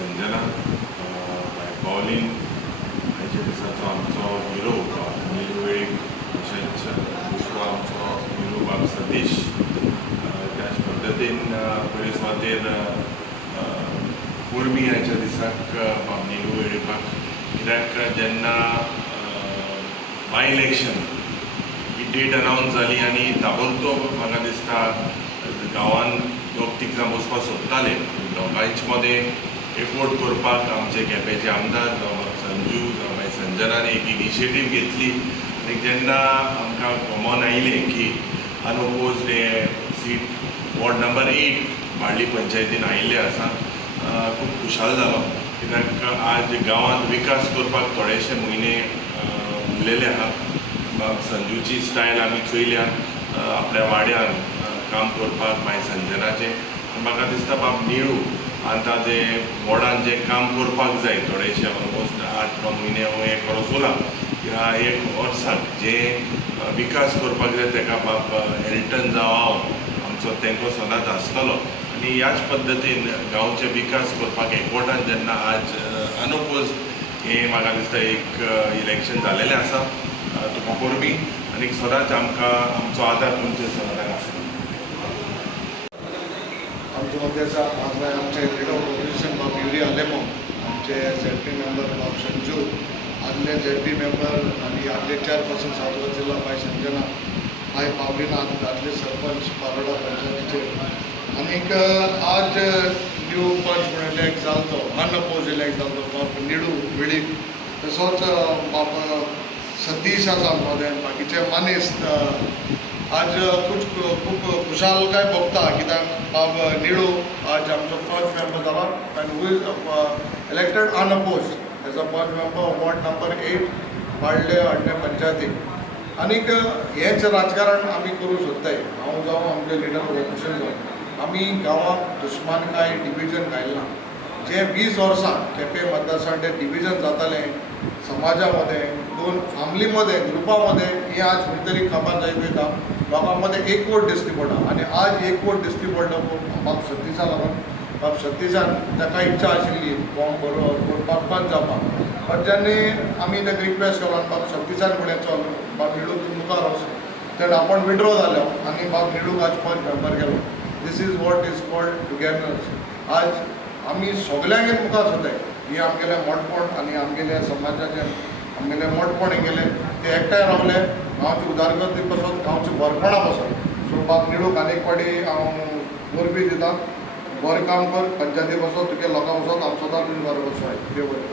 Sanjana, bye Pauline, आयच्या दिसाचो आमचो हिरो नील वेळीक, तशेंच दुसरो आमचो हिरो बाब सतीश. त्याच पद्दतीन बरे सुवातेर कुर्मी ह्याच्या दिसाक बाब नीलू वेळीपाक, कित्याक जेन्ना बाय इलेक्शन ही डेट अनावन्स जाली आनी ताबडतोब म्हाका दिसता गांवान लोक तीग जाण बसपाक सोदताले. लोकांचे मदें एकवट करपाक आमचे केपेंचे आमदार जावं संजू जावं मागीर संजनान एक इनिशिएटीव घेतली आनी जेन्ना आमकां कॉमन आयलें की अनओपोज्ड हे सीट वॉर्ड नंबर 8 बाळ्ळी पंचायतीन आयिल्लें आसा, खूब खुशाल जालो. कित्याक आज गांवांत विकास करपाक थोडेशे म्हयने उरलेले आहा. बाब संजूची स्टायल आमी चोयल्या आपल्या वाड्यान काम करपाक, मागीर संजनाचें. म्हाका दिसता बाब निळू आतां जें वॉर्डान जें काम करपाक जाय थोडेशे ऑलमोस्ट 8 म्हयने हांव हें करून उरला ह्या 1 वर्साक जें विकास करपाक जाय तेका बाब हेल्टन जावं हांव आमचो तेंको सदांच आसतलो. आनी ह्याच पद्दतीन गांवचे विकास करपाक एकवटान जेन्ना आज अनओपोज हें म्हाका दिसता एक इलेक्शन जालेलें आसा तुका परबी आनी सदांच आमकां आमचो आदार तुमचे सदांच आसता. आमचे मध्ये आमचे लीडर ऑफ ऑपोजिशन बाब युरी आलेमो, आमचे ZP मेंबर बाब संजू, आदले ZP मेंबर आनी आदले चेअरपर्सन सावथ जिल्हा बाय संजना, बाय पावलीन आदले सरपंच पारोडा पंचायतीचे. आनीक आज न्यू पंच म्हणून इलेक्ट जालो तो अनअपोज इलेक्ट जालो तो बाब निळू वेळीक. तसोच बाब सतीश आसा आमचे बाकीचे मानेस्त. आज खूब खुशालकाय भोगता कित्याक बाब निळू आज आमचो पंच मेंबर जाला आनी who is elected unopposed as a पंच मेंबर वॉर्ड नंबर 8 बाळ्ळे हाडणे पंचायतीक. आनीक हेंच राजकारण आमी करूं सोदताय. हांव जावं आमचे लिडर ऑपोजिशन जावं आमी गांवांत दुस्मानकाय डिविजन घायना. जे 20 वर्सां केपें मतदारसंघ तें डिविजन जातालें समाजा मध्ये, 2 फॅमिली मध्ये, ग्रुपा मध्ये, हे आज खंय तरी कामाक जाय वयता. लोकां मध्ये एकवट दिसती पडटा आनी आज एकवट दिसती पडटा बाब सतीशा लागून. बाब सतीशान ताका इच्छा आशिल्ली फॉर्म करपाक पंच जावपाक, बट जेन्ना आमी ताका रिक्वेस्ट केलो बाब सतीशान फुडें चल बाब निळू तूं मुखार वच, तेन्ना आपण विड्रॉ जालो आनी बाब निळूक आज पंच मेंबर केलो. This is what is called togetherness. आज आमी सगल्यांक मुखार सोदताय. ही आमगेलें मोठपण आनी आमगेल्या समाजाचें आमगेलें मोठपण हें गेलें ते एकठांय रावले गांवची उदारगती पासून गांवच्या बरपणा पासून. सो बाब निळूक आनीक फावटी हांव वरवीं दितां. बरें काम कर पंचायती पासून तुगे लोकां पासून हांव सदां तुजे बरोबर आसाय. देव बरें.